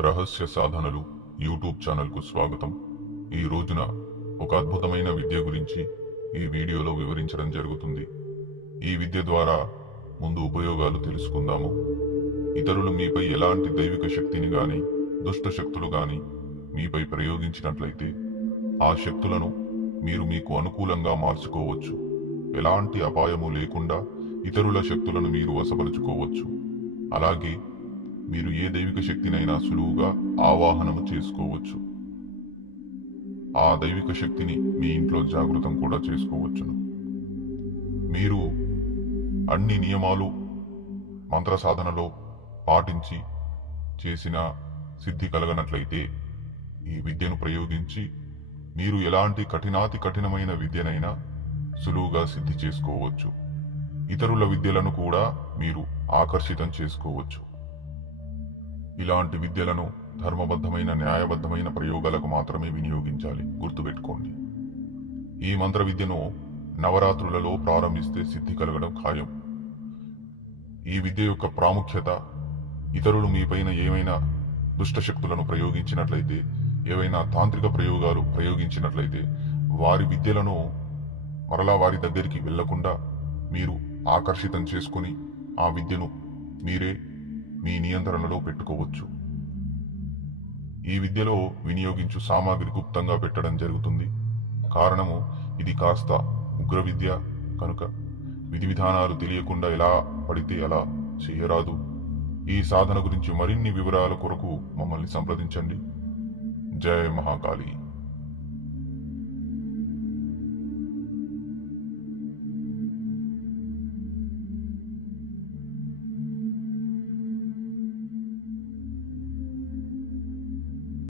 రహస్య సాధనలు యూట్యూబ్ ఛానల్కు స్వాగతం. ఈ రోజున ఒక అద్భుతమైన విద్య గురించి ఈ వీడియోలో వివరించడం జరుగుతుంది. ఈ విద్య ద్వారా ముందు ఉపయోగాలు తెలుసుకుందాము. ఇతరులు మీపై ఎలాంటి దైవిక శక్తిని గాని దుష్ట శక్తులు గాని మీపై ప్రయోగించినట్లయితే ఆ శక్తులను మీరు మీకు అనుకూలంగా మార్చుకోవచ్చు. ఎలాంటి అపాయము లేకుండా ఇతరుల శక్తులను మీరు వశపరుచుకోవచ్చు. అలాగే మీరు ఏ దైవిక శక్తినైనా సులువుగా ఆవాహనము చేసుకోవచ్చు. ఆ దైవిక శక్తిని మీ ఇంట్లో జాగృతం కూడా చేసుకోవచ్చును. మీరు అన్ని నియమాలు మంత్ర సాధనలో పాటించి చేసిన సిద్ధి కలగనట్లయితే ఈ విద్యను ప్రయోగించి మీరు ఎలాంటి కఠినాతి కఠినమైన విద్యనైనా సులువుగా సిద్ధి చేసుకోవచ్చు. ఇతరుల విద్యలను కూడా మీరు ఆకర్షితం చేసుకోవచ్చు. ఇలాంటి విద్యలను ధర్మబద్ధమైన న్యాయబద్ధమైన ప్రయోగాలకు మాత్రమే వినియోగించాలి. గుర్తుపెట్టుకోండి. ఈ మంత్ర విద్యను నవరాత్రులలో ప్రారంభిస్తే సిద్ధి కలగడం ఖాయం. ఈ విద్య యొక్క ప్రాముఖ్యత ఇతరులు మీపైన ఏమైనా దుష్ట శక్తులను ప్రయోగించినట్లయితే ఏవైనా తాంత్రిక ప్రయోగాలు ప్రయోగించినట్లయితే వారి విద్యలను మరలా వారి దగ్గరికి వెళ్ళకుండా మీరు ఆకర్షితం చేసుకుని ఆ విద్యను మీరే మీ నియంత్రణలో పెట్టుకోవచ్చు. ఈ విద్యలో వినియోగించు సామాగ్రి గుప్తంగా పెట్టడం జరుగుతుంది. కారణము ఇది కాస్త ఉగ్ర విద్య కనుక. విధి విధానాలు తెలియకుండా ఎలా పడితే అలా చేయరాదు. ఈ సాధన గురించి మరిన్ని వివరాల కొరకు మమ్మల్ని సంప్రదించండి. జయ మహాకాళి.